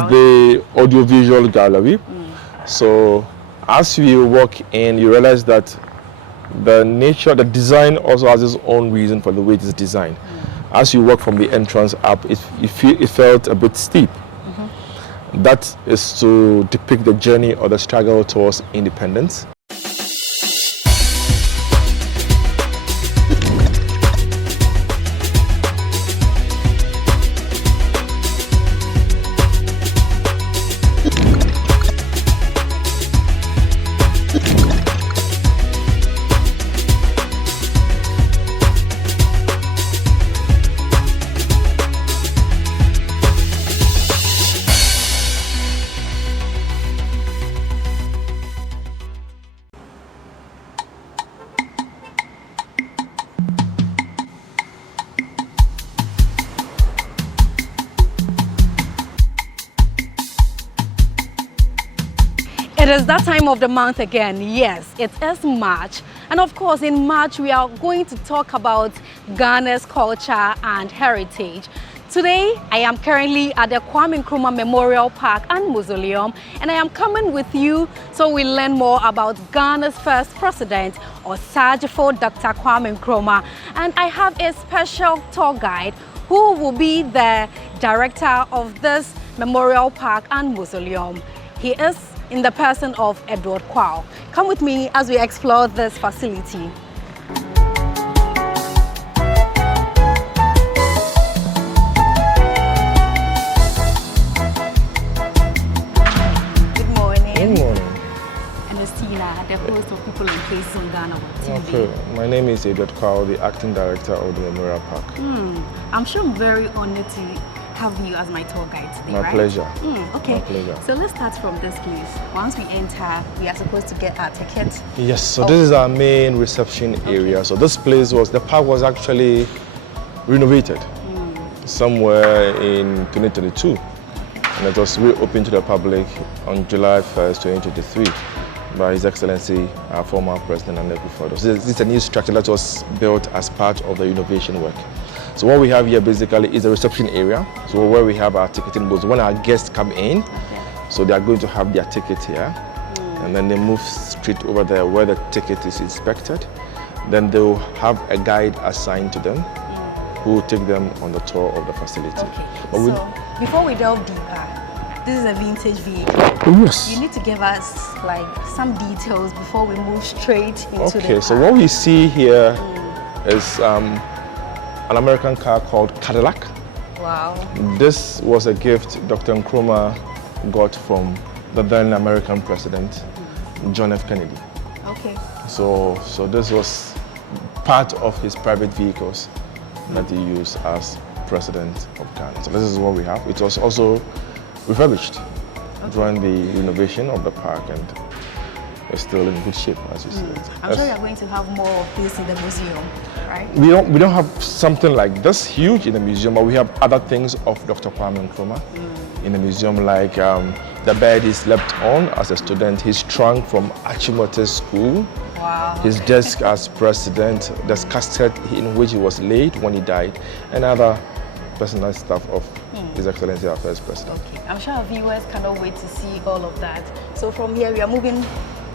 is the audiovisual gallery. So as you walk in, you realize that the design also has its own reason for the way it is designed. As you walk from the entrance up, it felt a bit steep. That is to depict the journey or the struggle towards independence. It is that time of the month again. Yes, it is March. And of course, in March, we are going to talk about Ghana's culture and heritage. Today, I am currently at the Kwame Nkrumah Memorial Park and Mausoleum, and I am coming with you so we learn more about Ghana's first president, Osagyefo Dr. Kwame Nkrumah. And I have a special tour guide who will be the director of this Memorial Park and Mausoleum. He is in the person of Edward Kwao. Come with me as we explore this facility. Good morning. Good morning. And it's Tina, the host of People and Places on Ghanaweb TV. Okay, my name is Edward Kwao, the acting director of the Memorial Park. I'm sure I'm very honored to have you as my tour guide today, My right? pleasure. Okay. My pleasure. So let's start from this place. Once we enter, we are supposed to get our ticket. Yes, so this is our main reception area. So this place the park was actually renovated somewhere in 2022. And it was reopened to the public on July 1st, 2023 by His Excellency, our former President, and Akufo-Addo. So this is a new structure that was built as part of the renovation work. So what we have here basically is a reception area, so where we have our ticketing booths. When our guests come in, so they are going to have their ticket here, and then they move straight over there where the ticket is inspected. Then they'll have a guide assigned to them who will take them on the tour of the facility. Okay, so before we delve deeper, this is a vintage vehicle. Oh, yes. You need to give us like some details before we move straight into the Okay, park. so what we see here is an American car called Cadillac. Wow. This was a gift Dr. Nkrumah got from the then American president, John F. Kennedy. Okay. So this was part of his private vehicles that he used as president of Ghana. So this is what we have. It was also refurbished during the renovation of the park, and it's still in good shape, as you see it. I'm sure you're going to have more of this in the museum, right? We don't have something like this huge in the museum, but we have other things of Dr. Kwame Nkrumah in the museum, like the bed he slept on as a student, his trunk from Achimota School, his desk as president, the casket in which he was laid when he died, and other personal stuff of His Excellency, our first president. Okay, I'm sure our viewers cannot wait to see all of that. So from here, we are moving.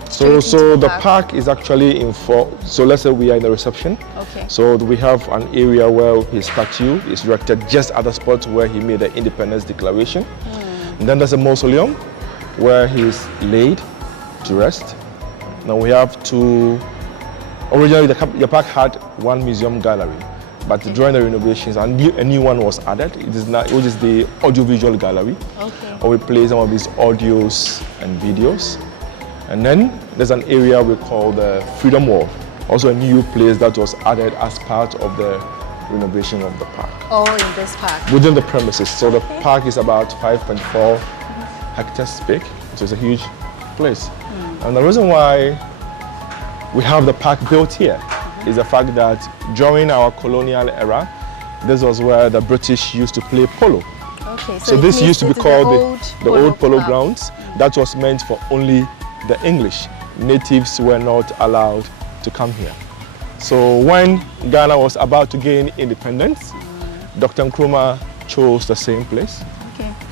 So the park is actually in four. So let's say we are in the reception. Okay. So we have an area where his statue is erected just at the spot where he made the Independence Declaration. And then there's a mausoleum where he's laid to rest. Now we have two. Originally, the park had one museum gallery, but during the renovations, a new one was added. It is now, which is the audiovisual gallery. Okay. Where we play some of these audios and videos. And then there's an area we call the Freedom Wall, also a new place that was added as part of the renovation of the park. Oh, in this park? Within the premises. So the park is about 5.4 hectares big, so it's a huge place. And the reason why we have the park built here is the fact that during our colonial era, this was where the British used to play polo. Okay, so this used to be called the old polo club. grounds. That was meant for only the English. Natives were not allowed to come here. So when Ghana was about to gain independence, Dr. Nkrumah chose the same place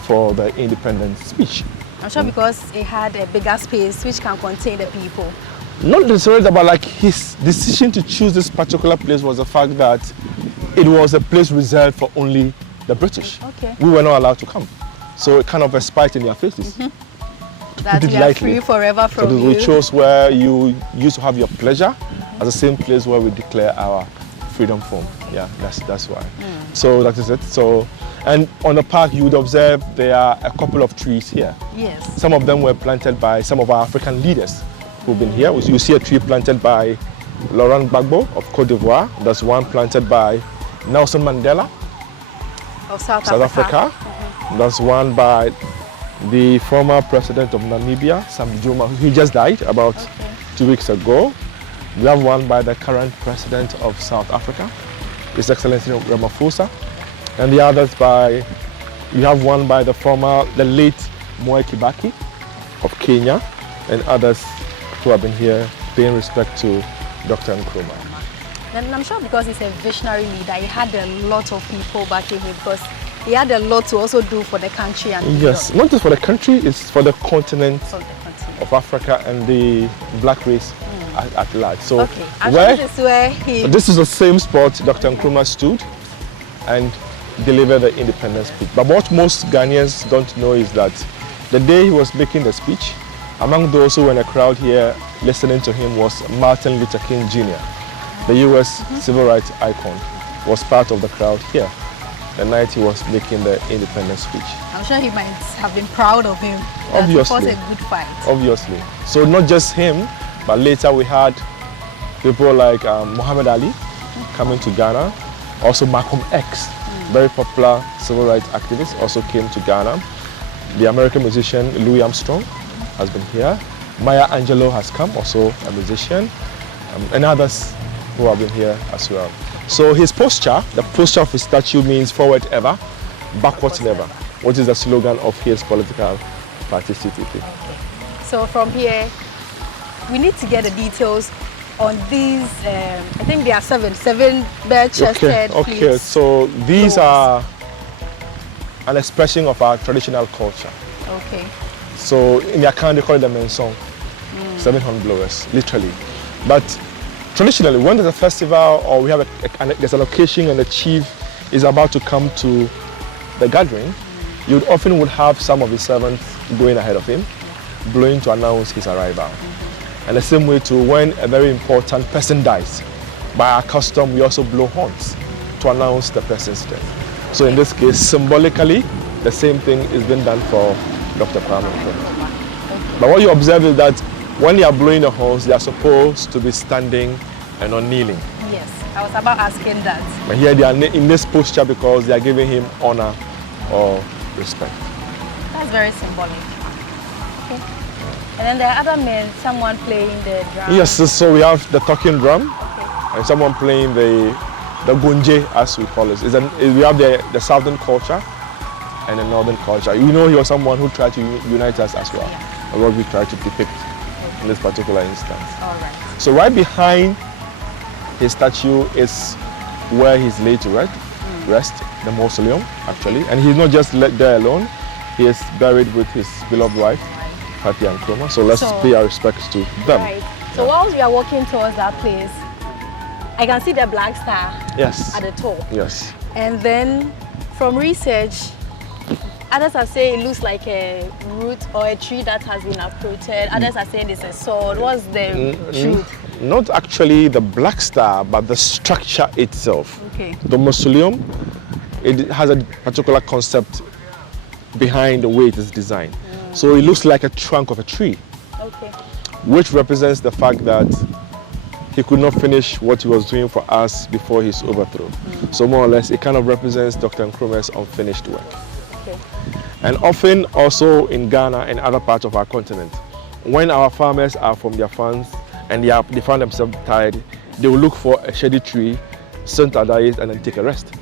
for the independence speech. I'm sure because it had a bigger space which can contain the people. Not necessarily, but like his decision to choose this particular place was the fact that it was a place reserved for only the British. Okay. We were not allowed to come. So it kind of a spite in their faces. That we are free forever from you. We chose where you used to have your pleasure as the same place where we declare our freedom from. Yeah, that's why. So that is it. So, and on the park you would observe there are a couple of trees here. Yes. Some of them were planted by some of our African leaders who've been here. You see a tree planted by Laurent Gbagbo of Cote d'Ivoire. There's one planted by Nelson Mandela of South Africa. There's one by the former president of Namibia, Sam Juma, who just died about 2 weeks ago. We have one by the current president of South Africa, His Excellency Ramaphosa. And the others by, we have one by the late Mwai Kibaki of Kenya, and others who have been here paying respect to Dr. Nkrumah. And I'm sure because he's a visionary leader, he had a lot of people backing him because he had a lot to also do for the country. And yes, not just for the country, it's for the continent of Africa and the black race at large. So this is the same spot Dr. Nkrumah stood and delivered the independence speech. But what most Ghanaians don't know is that the day he was making the speech, among those who were in the crowd here listening to him was Martin Luther King Jr., the US civil rights icon, was part of the crowd here the night he was making the independence speech. I'm sure he might have been proud of him. Obviously. It was a good fight. Obviously. So not just him, but later we had people like Muhammad Ali coming to Ghana. Also Malcolm X, very popular civil rights activist, also came to Ghana. The American musician Louis Armstrong has been here. Maya Angelou has come, also a musician, and others who have been here as well. So his posture, the posture of his statue means forward ever, backwards never, which is the slogan of his political party, CTP. Okay. So from here, we need to get the details on these, I think there are seven bare-chested. Okay, so these are an expression of our traditional culture. Okay. So in the account they call it the mensong, 7 horn blowers, literally. But traditionally, when there's a festival or we have there's an occasion and the chief is about to come to the gathering, you would have some of his servants going ahead of him, blowing to announce his arrival. And the same way too, when a very important person dies, by our custom, we also blow horns to announce the person's death. So in this case, symbolically, the same thing is being done for Dr. Kwame Nkrumah. But what you observe is that when they are blowing the horns, they are supposed to be standing and not kneeling. Yes, I was about asking that. But here they are in this posture because they are giving him honor or respect. That's very symbolic. Okay. And then there are other men, someone playing the drum. Yes, so we have the talking drum and someone playing the gunje, as we call it. We have the southern culture and the northern culture. You know, he was someone who tried to unite us as well. Yeah. What we try to depict in this particular instance. All right. So right behind his statue is where he's laid to rest, the mausoleum actually. And he's not just left there alone, he is buried with his beloved wife, Fathia Nkrumah. So let's pay our respects to them. Right. So whilst we are walking towards that place, I can see the black star at the top. Yes. And then from research, others are saying it looks like a root or a tree that has been uprooted. Others are saying it's a sword. What's the truth? Not actually the black star, but the structure itself. Okay. The mausoleum, it has a particular concept behind the way it is designed. So it looks like a trunk of a tree, which represents the fact that he could not finish what he was doing for us before his overthrow. So more or less, it kind of represents Dr. Nkrumah's unfinished work. And often also in Ghana and other parts of our continent, when our farmers are from their farms and they find themselves tired, they will look for a shady tree, sit under it and then take a rest.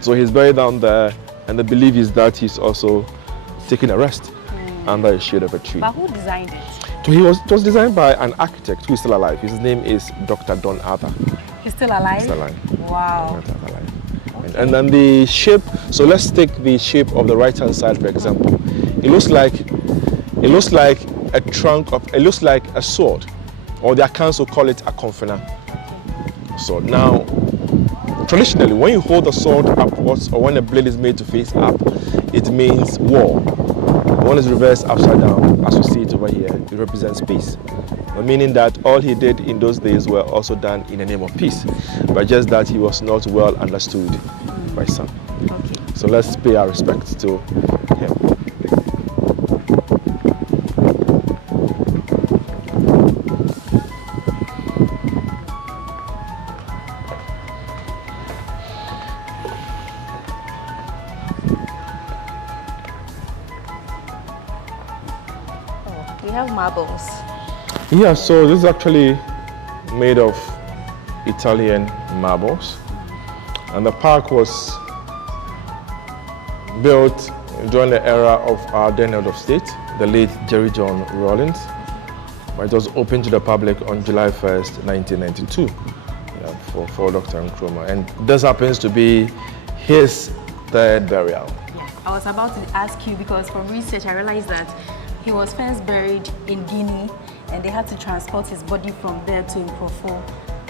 So he's buried down there, and the belief is that he's also taking a rest under the shade of a tree. But who designed it? So it was designed by an architect who is still alive. His name is Dr. Don Arthur. He's still alive? He's alive. Wow. Alive. And then the shape, so let's take the shape of the right-hand side, for example. It looks like a trunk of, it looks like a sword, or the accounts will call it a coffin. So now, traditionally, when you hold the sword upwards, or when the blade is made to face up, it means war. When it's reversed upside down, as we see it over here, it represents peace. Meaning that all he did in those days were also done in the name of peace, but just that he was not well understood by some. Okay. So let's pay our respects to him. We have marbles. Yeah, so this is actually made of Italian marbles, and the park was built during the era of our then head of state, the late Jerry John Rawlings. It was opened to the public on July 1st, 1992, for Dr. Nkrumah, and this happens to be his third burial. Yeah, I was about to ask you, because from research I realized that he was first buried in Guinea, and they had to transport his body from there to Nkrofo,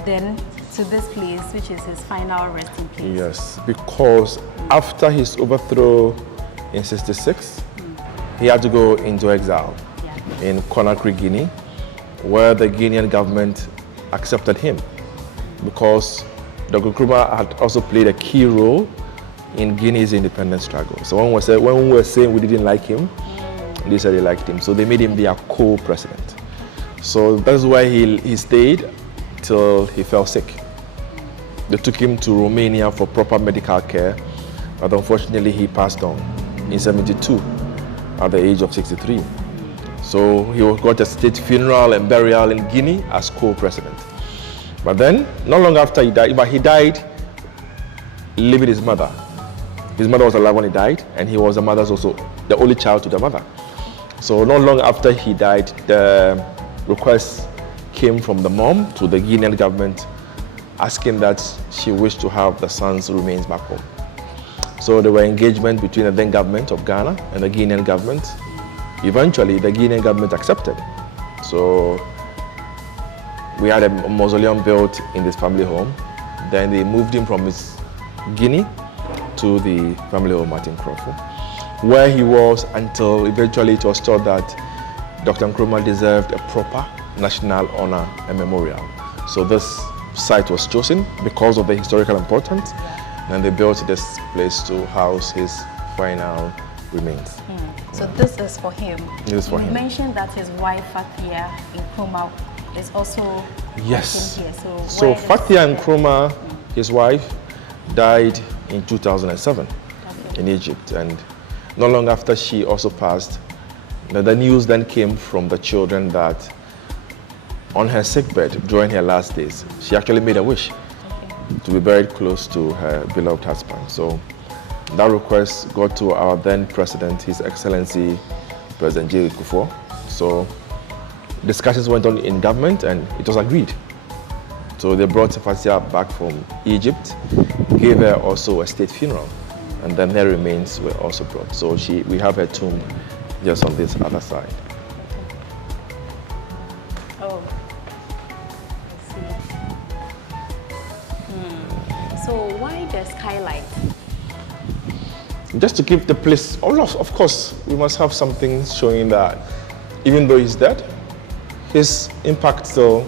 then to this place, which is his final resting place. Yes, because after his overthrow in '66, he had to go into exile in Conakry, Guinea, where the Guinean government accepted him, because Dr. Nkrumah had also played a key role in Guinea's independence struggle. So when we were saying we didn't like him, they said they liked him. So they made him their co-president. So that's why he stayed till he fell sick. They took him to Romania for proper medical care, but unfortunately he passed on in '72 at the age of 63. So he got a state funeral and burial in Guinea as co-president. But then, not long after he died, but he died leaving his mother. His mother was alive when he died, and he was the mother's also the only child to the mother. So not long after he died, the request came from the mom to the Guinean government asking that she wished to have the son's remains back home. So there were engagement between the then government of Ghana and the Guinean government. Eventually, the Guinean government accepted. So we had a mausoleum built in this family home. Then they moved him from his Guinea to the family home at Nkrofo, where he was until eventually it was thought that Dr. Nkrumah deserved a proper national honor and memorial. So this site was chosen because of the historical importance, and they built this place to house his final remains. So this is for him. This is for him. You mentioned that his wife Fathia Nkrumah is also here. So Fathia Nkrumah, his wife, died in 2007 in Egypt, and not long after she also passed, the news then came from the children that on her sickbed during her last days, she actually made a wish to be buried close to her beloved husband. So that request got to our then president, His Excellency President Jerry Kufuor. So discussions went on in government and it was agreed. So they brought Fathia back from Egypt, gave her also a state funeral, and then her remains were also brought. So we have her tomb just on this other side. Oh, I see. So why the skylight? Just to keep the place, of course, we must have something showing that even though he's dead, his impact still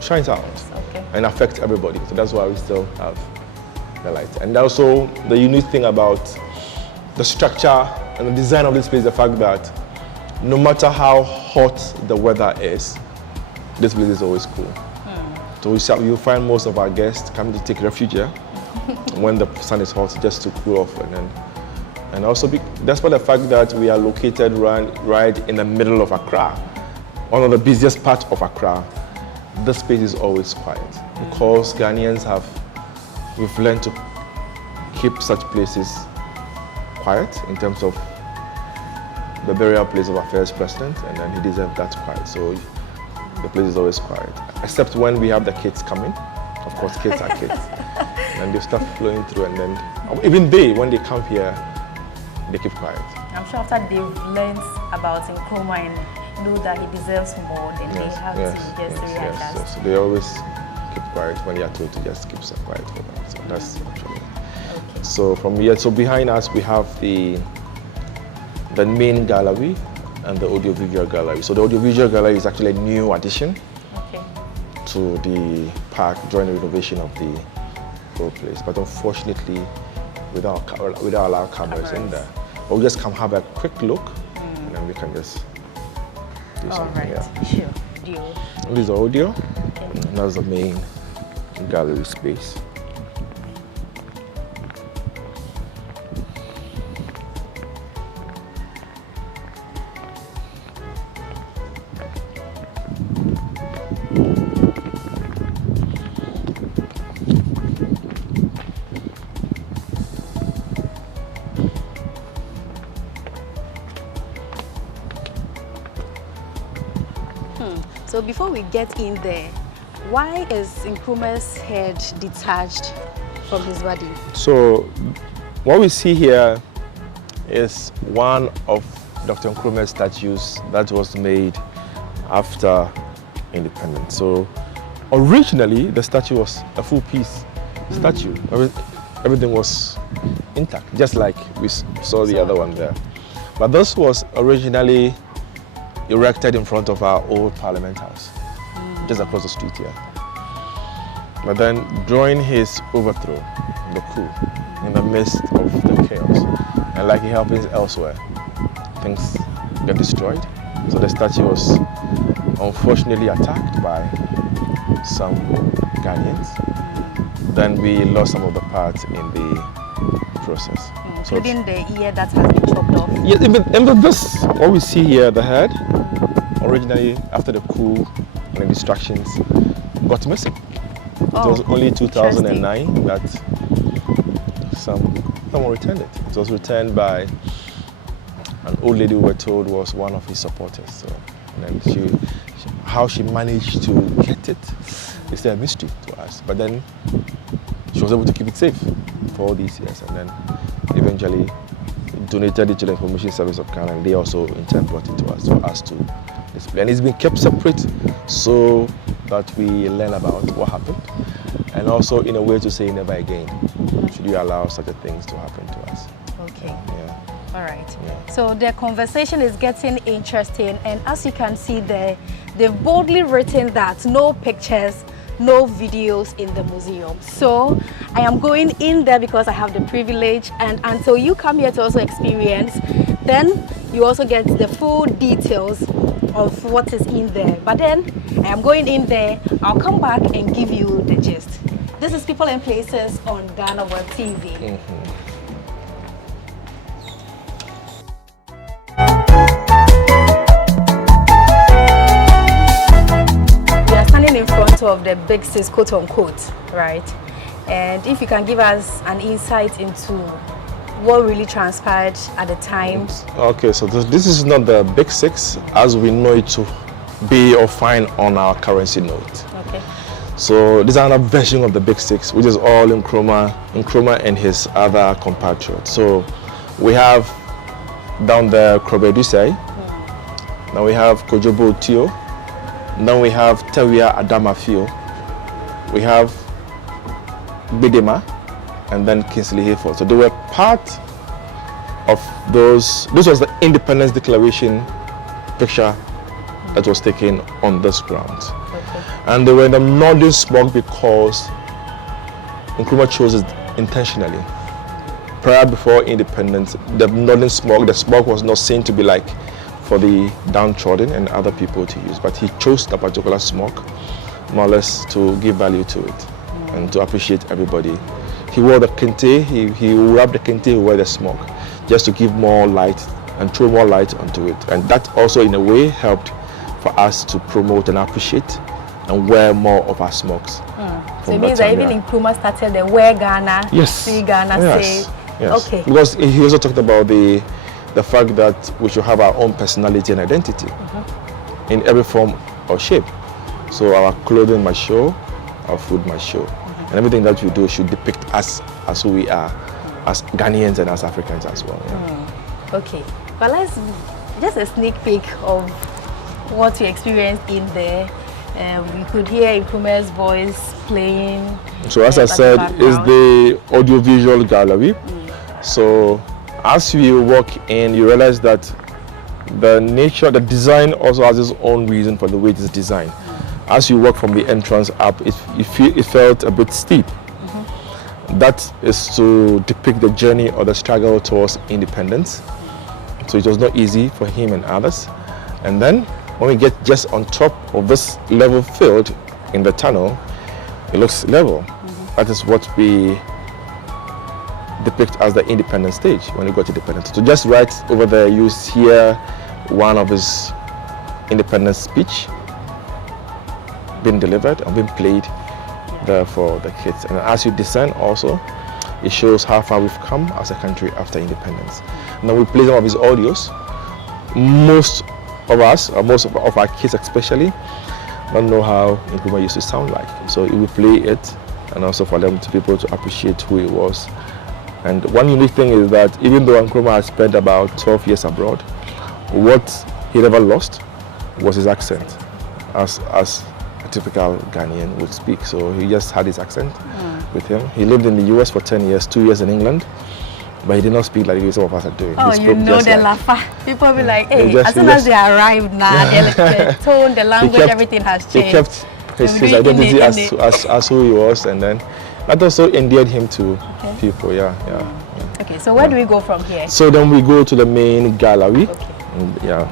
shines out and affects everybody. So that's why we still have the light. And also the unique thing about the structure and the design of this place, the fact that no matter how hot the weather is, this place is always cool. So you'll find most of our guests coming to take refuge here when the sun is hot, just to cool off. And also, despite the fact that we are located right in the middle of Accra, one of the busiest parts of Accra, this space is always quiet because Ghanaians we've learned to keep such places quiet in terms of the burial place of our first president, and then he deserved that quiet. So the place is always quiet, except when we have the kids coming. Of course, kids are kids. and they start flowing through, and then even when they come here, they keep quiet. I'm sure after they've learned about Nkrumah and know that he deserves more, then they have to just readjust. Yes. They always keep quiet when they are told to just keep quiet for that. So that's actually. Okay. So from here, so behind us we have the main gallery and the audiovisual gallery. So the audiovisual gallery is actually a new addition to the park during the renovation of the whole place. But unfortunately, we don't allow cameras in there. We'll just come have a quick look, and then we can just do something. Right. Sure. Deal. This is audio, Okay. and that's the main gallery space. So before we get in there, why is Nkrumah's head detached from his body? So what we see here is one of Dr. Nkrumah's statues that was made after independence. So originally the statue was a full piece statue. Everything was intact, just like we saw the other one there. But this was originally erected in front of our old Parliament House, just across the street here. But then during his overthrow, the coup, in the midst of the chaos, and like it happens elsewhere, things get destroyed. So the statue was unfortunately attacked by some Ghanaians. Then we lost some of the parts in the process. Including the ear that has been chopped off. Yeah, even this, what we see here, the head, originally after the coup and the distractions, got missing. It was only 2009 that someone returned it. It was returned by an old lady who we were told was one of his supporters. So, and then how she managed to get it is still a mystery to us. But then she was able to keep it safe for all these years, and then eventually donated it to the Information Service of Ghana, and they also in turn brought it to us for us to display. And it's been kept separate so that we learn about what happened, and also in a way to say never again should you allow such things to happen to us. Okay. Yeah. All right. Yeah. So the conversation is getting interesting, and as you can see there, they've boldly written that no pictures, no videos in the museum. So I am going in there because I have the privilege, and until you come here to also experience, then you also get the full details of what is in there. But then I am going in there, I'll come back and give you the gist. This is People and Places on Ghanaweb TV. In front of the big sis, quote unquote, right? And if you can give us an insight into what really transpired at the time. Okay, so this is not the big six as we know it to be or find on our currency note. Okay. So this is another version of the big six, which is all Nkrumah and his other compatriots. So we have down there Krobedusei, now we have Kojobo Tio, then we have Tewia Adamafio, we have Bidema, and then Kingsley Hayford. So they were part of those. This was the Independence Declaration picture that was taken on this ground. Okay. And they were in the northern smog because Nkrumah chose it intentionally. Prior, before independence, the northern smog, the smog was not seen to be like for the downtrodden and other people to use, but he chose the particular smog more or less to give value to it and to appreciate everybody. He wore the kente, he wrapped the kente, he wore the smog just to give more light and throw more light onto it. And that also in a way helped for us to promote and appreciate and wear more of our smogs. So it means that even Nkrumah started the Wear Ghana, yes. See Ghana, yes. Say. Yes. Okay. Because he also talked about the fact that we should have our own personality and identity in every form or shape. So our clothing must show, our food must show. Mm-hmm. And everything that we do should depict us as who we are, as Ghanaians and as Africans as well. Yeah. Okay, but let's just a sneak peek of what you experienced in there. We could hear Nkrumah's voice playing. So as I said, it's the audiovisual gallery. So as you walk in, you realize that the design also has its own reason for the way it is designed. As you walk from the entrance up, it felt a bit steep. That is to depict the journey or the struggle towards independence. So it was not easy for him and others. And then when we get just on top of this level field in the tunnel, it looks level. That is what we depict as the independence stage when we go to independence. So just right over there, you hear one of his independence speech being delivered and being played there for the kids. And as you descend also, it shows how far we've come as a country after independence. Now we play some of his audios. Most of us, or most of our kids especially, don't know how Nkrumah used to sound like. So we play it, and also for them to be able to appreciate who he was. And one unique thing is that even though Nkrumah had spent about 12 years abroad, what he never lost was his accent, as a typical Ghanaian would speak. So he just had his accent with him. He lived in the US for 10 years, 2 years in England, but he did not speak like some of us are doing. Oh, you know the lafa. People be like, hey, as soon as they arrived now, the tone, the language, everything has changed. He kept his identity as who he was, and then that also endeared him to people. Yeah. Okay, so where do we go from here? So then we go to the main gallery. Okay.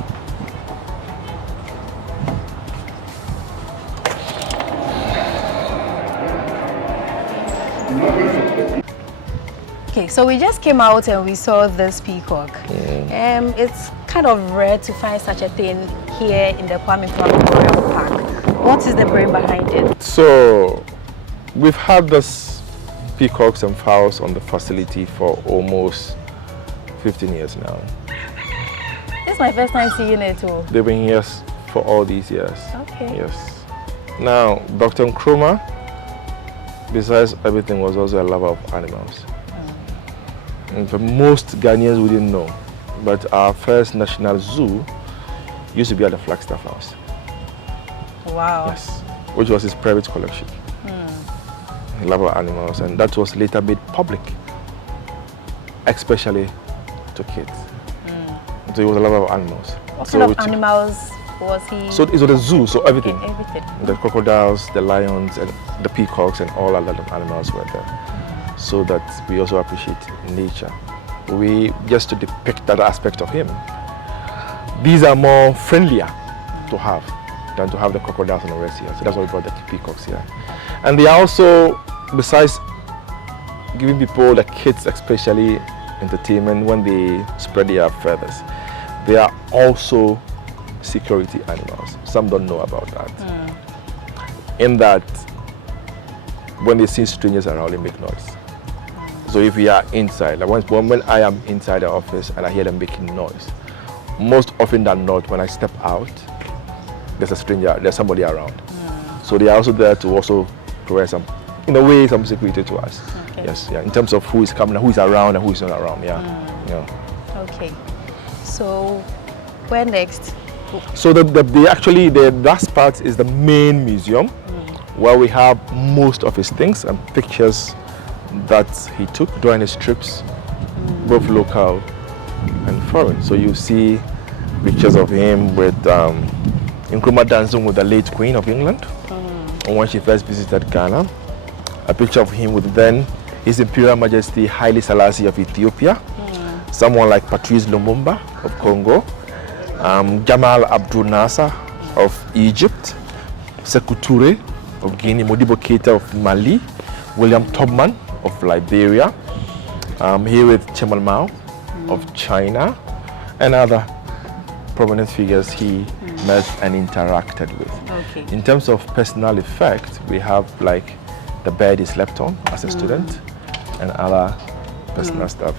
Okay, so we just came out and we saw this peacock. It's kind of rare to find such a thing here in the Kwame Nkrumah Memorial Park. What is the brain behind it? So we've had this peacocks and fowls on the facility for almost 15 years now. This is my first time seeing it too. They've been here for all these years. Okay. Yes. Now, Dr. Nkrumah, besides everything, was also a lover of animals. And for most Ghanaians, we didn't know, but our first national zoo used to be at the Flagstaff House. Wow. Yes, which was his private collection. He loved animals, and that was later made public, especially to kids. So he was a lover of animals. What kind of animals was he? So it was a zoo, so everything. Okay, everything. The crocodiles, the lions, and the peacocks, and all other animals were there. So that we also appreciate nature. We just to depict that aspect of him. These are more friendlier to have than to have the crocodiles and the rest here. So that's why we brought the peacocks here. And they are also, besides giving people, the kids especially, entertainment when they spread their feathers, they are also security animals. Some don't know about that. In that, when they see strangers around, they make noise. So if we are inside, like when I am inside the office and I hear them making noise, most often than not, when I step out, there's a stranger, there's somebody around. So they are also there to also provide some, in a way, some security to us. Okay. Yes, yeah, in terms of who is coming, who is around and who is not around, yeah. Okay, so where next? So the last part is the main museum, where we have most of his things and pictures that he took during his trips, both local and foreign. So you see pictures of him with Nkrumah dancing with the late Queen of England when she first visited Ghana. A picture of him with then His Imperial Majesty Haile Selassie of Ethiopia, someone like Patrice Lumumba of Congo, Jamal Abdul Nasser of Egypt, Sekou Touré of Guinea, Modibo Keita of Mali, William Tubman of Liberia, here with Chairman Mao of China, and other prominent figures he met and interacted with. Okay. In terms of personal effect, we have like the bed he slept on as a student and other personal stuff.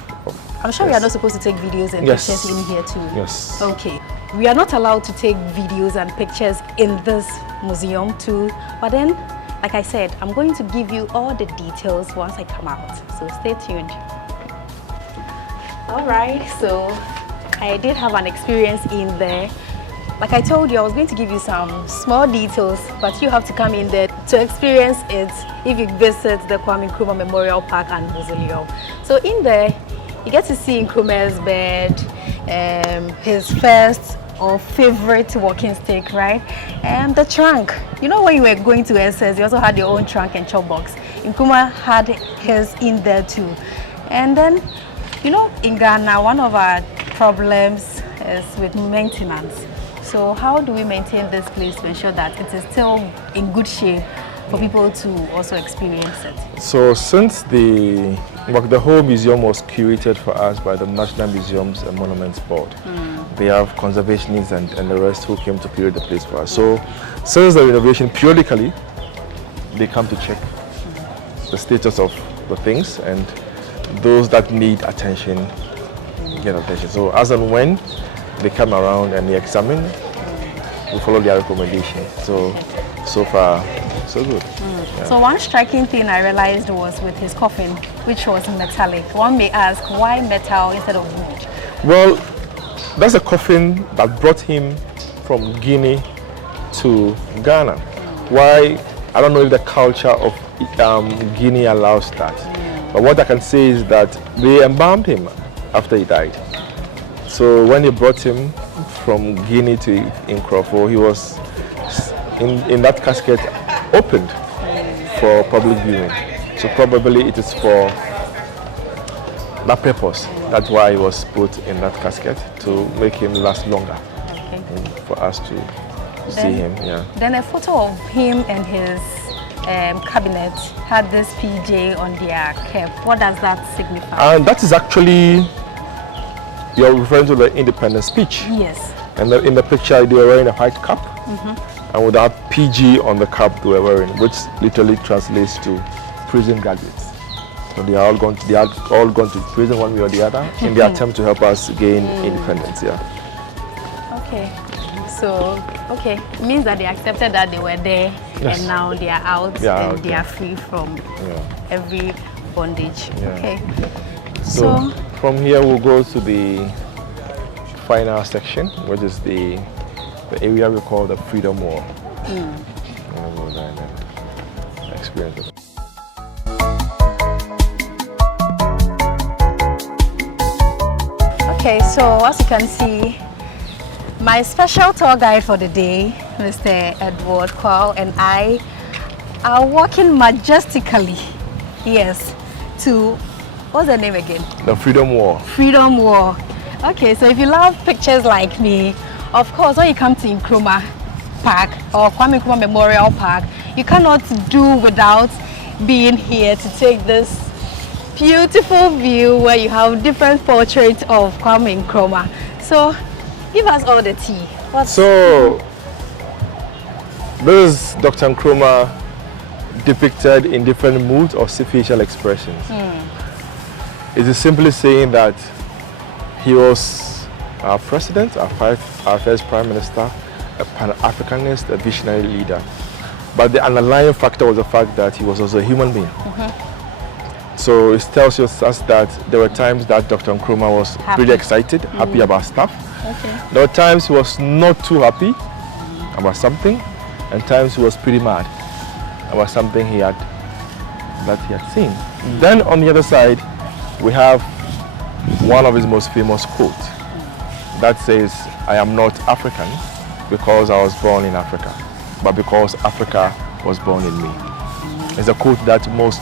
I'm sure we are not supposed to take videos and pictures in here too. Yes. Okay. We are not allowed to take videos and pictures in this museum too, but then like I said, I'm going to give you all the details once I come out. So stay tuned. All right, so I did have an experience in there. Like I told you, I was going to give you some small details, but you have to come in there to experience it if you visit the Kwame Nkrumah Memorial Park and Mausoleum. So in there, you get to see Nkrumah's bed, his first or favorite walking stick, right? And the trunk. You know, when you were going to SS, you also had your own trunk and chop box. Nkrumah had his in there too. And then, you know, in Ghana, one of our problems is with maintenance. So how do we maintain this place to ensure that it is still in good shape for people to also experience it? So since the whole museum was curated for us by the National Museums and Monuments Board, they have conservationists and the rest who came to curate the place for us. So since the renovation, periodically, they come to check the status of the things, and those that need attention get attention. So as and when they come around and they examine, we follow their recommendations. So far, so good. Yeah. So one striking thing I realized was with his coffin, which was metallic. One may ask, why metal instead of wood? Well, that's a coffin that brought him from Guinea to Ghana. Why? I don't know if the culture of Guinea allows that. But what I can say is that they embalmed him after he died. So when they brought him from Guinea to Nkrumah, he was in that casket opened for public viewing. So probably it is for that purpose. That's why he was put in that casket, to make him last longer. Okay. For us to see him. Yeah. Then a photo of him and his cabinet had this PJ on their cap. What does that signify? And that is actually, you're referring to the independence speech. Yes. And in the picture, they were wearing a white cap, and with that PG on the cap they were wearing, which literally translates to prison graduates. So they are all gone to prison one way or the other in their attempt to help us gain independence. Yeah. Okay. So, okay, it means that they accepted that they were there, Yes. and now they are out and they are free from every bondage. Yeah. Okay. So from here we'll go to the final section, which is the area we call the Freedom Wall. And we'll go there and then experience it. Okay, so as you can see, my special tour guide for the day, Mr. Edward Kwao, and I are walking majestically, yes, to, what's the name again? The Freedom Wall. Freedom Wall. Okay, so if you love pictures like me, of course, when you come to Nkrumah Park or Kwame Nkrumah Memorial Park, you cannot do without being here to take this beautiful view where you have different portraits of Kwame Nkrumah. So, give us all the tea. So, this is Dr. Nkrumah depicted in different moods or facial expressions. It is simply saying that he was our president, our first prime minister, a Pan-Africanist, a visionary leader. But the underlying factor was the fact that he was also a human being. So it tells us that there were times that Dr. Nkrumah was pretty excited, happy about stuff. There were times he was not too happy about something, and times he was pretty mad about something he had seen. Then on the other side, we have one of his most famous quotes that says, "I am not African because I was born in Africa, but because Africa was born in me." It's a quote that most,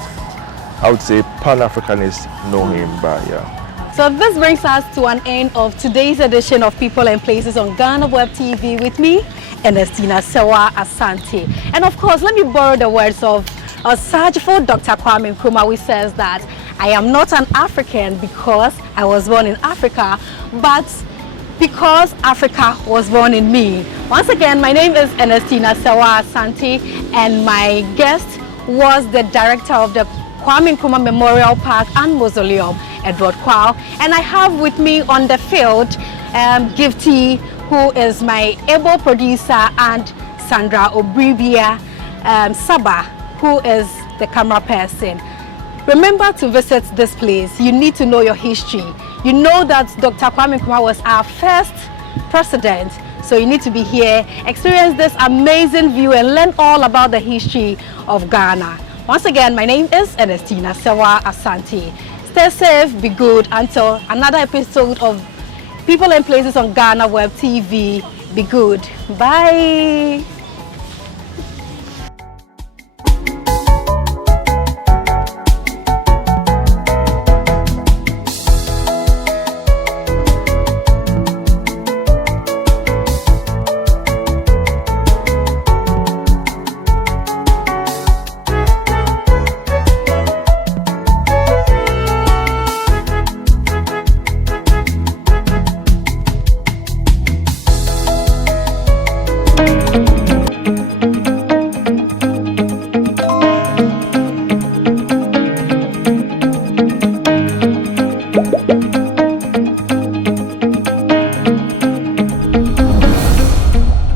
I would say, Pan-Africanists know him by. So this brings us to an end of today's edition of People and Places on Ghanaweb TV with me, Ernestina Sewa Asante. And of course, let me borrow the words of a surgical Dr. Kwame Nkrumah, who says that I am not an African because I was born in Africa, but because Africa was born in me. Once again, my name is Ernestina Sewa Asante, and my guest was the director of the Kwame Nkrumah Memorial Park and Mausoleum, Edward Kwao. And I have with me on the field Gifty, who is my able producer, and Sandra Obribia Saba, who is the camera person. Remember to visit this place. You need to know your history. You know that Dr. Kwame Nkrumah was our first president. So you need to be here, experience this amazing view and learn all about the history of Ghana. Once again, my name is Ernestina Sewa Asante. Stay safe, be good until another episode of People and Places on Ghanaweb TV. Be good. Bye.